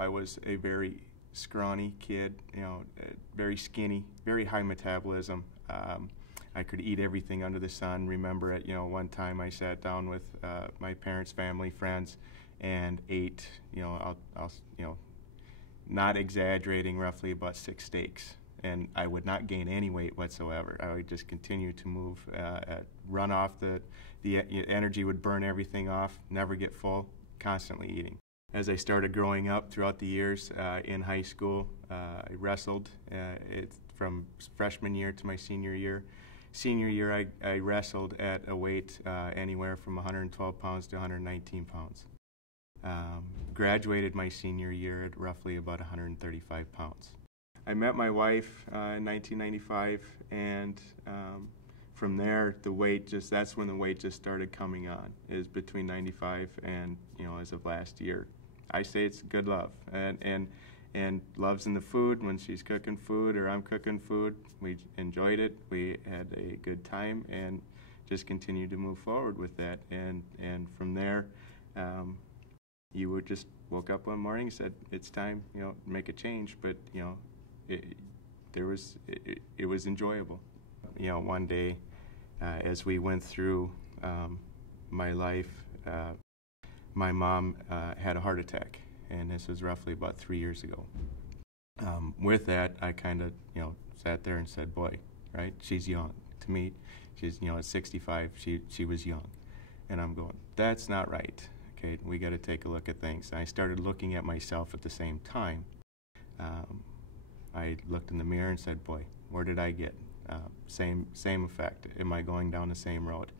I was a very scrawny kid, very skinny, very high metabolism. I could eat everything under the sun. Remember at one time I sat down with my parents, family, friends, and ate I'll not exaggerating, roughly about 6 steaks. And I would not gain any weight whatsoever. I would just continue to move, run off the energy would burn everything off, never get full, constantly eating. As I started growing up throughout the years in high school, I wrestled from freshman year to my senior year. Senior year, I wrestled at a weight anywhere from 112 pounds to 119 pounds. Graduated my senior year at roughly about 135 pounds. I met my wife in 1995, and from there, that's when the weight just started coming on, is between 95 and, as of last year. I say it's good love, and love's in the food. When she's cooking food or I'm cooking food, we enjoyed it. We had a good time and just continued to move forward with that. And from there, you would just woke up one morning and said, it's time, make a change. But, it was enjoyable. One day, as we went through my life, my mom had a heart attack, and this was roughly about 3 years ago. With that, I kind of, sat there and said, boy, right, she's young. To me, she's, at 65, she was young. And I'm going, that's not right. Okay, we got to take a look at things. And I started looking at myself at the same time. I looked in the mirror and said, boy, where did I get? Same effect. Am I going down the same road?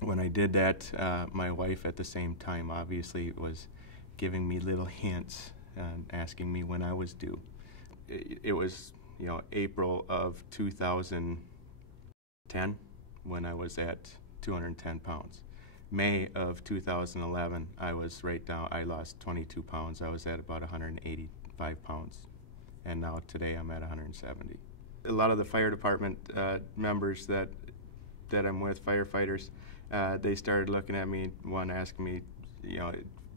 When I did that, my wife at the same time obviously was giving me little hints and asking me when I was due. It was, April of 2010 when I was at 210 pounds. May of 2011, I lost 22 pounds. I was at about 185 pounds, and now today I'm at 170. A lot of the fire department members that I'm with, firefighters, they started looking at me, one asking me,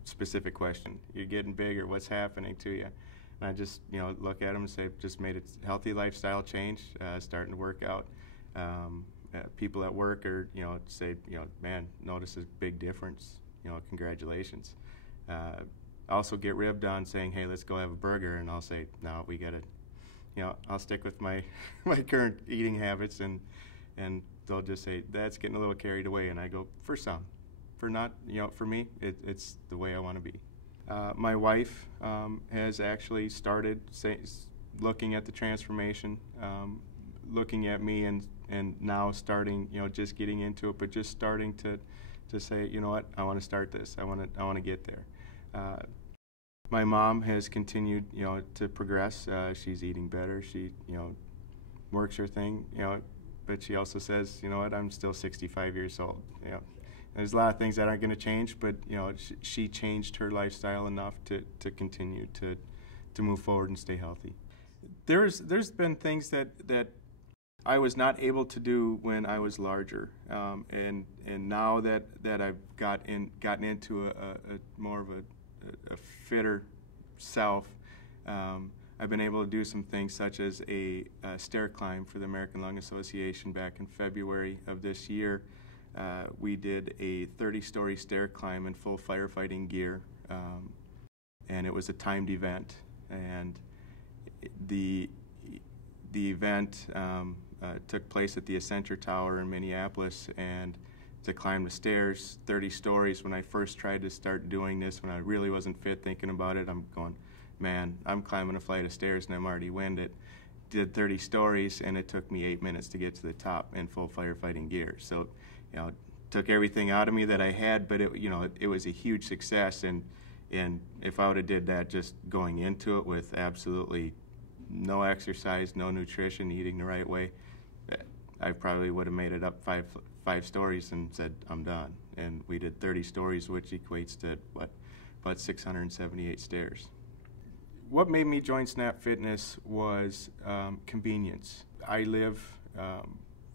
specific question. You're getting bigger, what's happening to you? And I just, look at them and say, just made a healthy lifestyle change, starting to work out. People at work are, say, man, notice a big difference, congratulations. Also get ribbed on saying, hey, let's go have a burger, and I'll say, no, we gotta, I'll stick with my current eating habits, and they'll just say, that's getting a little carried away, and I go, for some. For not, for me, it's the way I want to be. My wife has actually started looking at the transformation, looking at me, and now starting, just getting into it, but just starting to say, you know what, I want to start this. I want to get there. My mom has continued, to progress. She's eating better. She, works her thing, but she also says, you know what, I'm still 65 years old. There's a lot of things that aren't going to change, but she changed her lifestyle enough to continue to move forward and stay healthy. There's been things that I was not able to do when I was larger, and now that I've gotten into a more of a fitter self, I've been able to do some things such as a stair climb for the American Lung Association back in February of this year. We did a 30-story stair climb in full firefighting gear, and it was a timed event. And the event took place at the Accenture Tower in Minneapolis, and to climb the stairs 30 stories, when I first tried to start doing this, when I really wasn't fit thinking about it, I'm going, man, I'm climbing a flight of stairs and I'm already winded. Did 30 stories, and it took me 8 minutes to get to the top in full firefighting gear. So, took everything out of me that I had, but it was a huge success. And if I would have did that just going into it with absolutely no exercise, no nutrition, eating the right way, I probably would have made it up five stories and said, I'm done. And we did 30 stories, which equates to, about 678 stairs. What made me join Snap Fitness was convenience. I live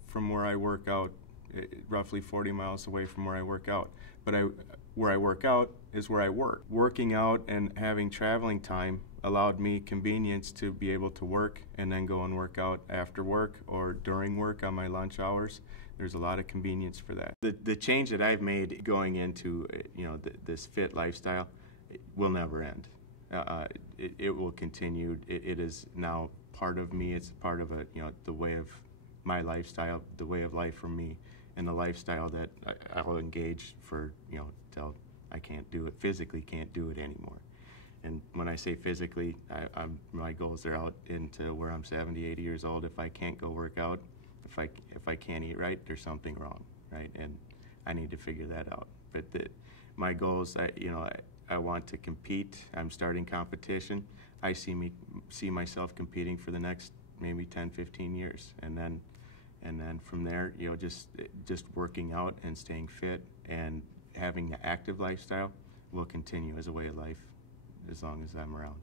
from where I work out, roughly 40 miles away from where I work out. But where I work out is where I work. Working out and having traveling time allowed me convenience to be able to work and then go and work out after work or during work on my lunch hours. There's a lot of convenience for that. The change that I've made going into this fit lifestyle will never end. It will continue. It is now part of me. It's part of the way of my lifestyle, the way of life for me, and the lifestyle that I'll engage for till I can't do it, physically can't do it anymore. And when I say physically, my goals are out into where I'm 70, 80 years old. If I can't go work out, if I can't eat right, there's something wrong, right? And I need to figure that out. But my goals, I want to compete. I'm starting competition. I see myself competing for the next maybe 10, 15 years, and then from there, just working out and staying fit and having the active lifestyle will continue as a way of life as long as I'm around.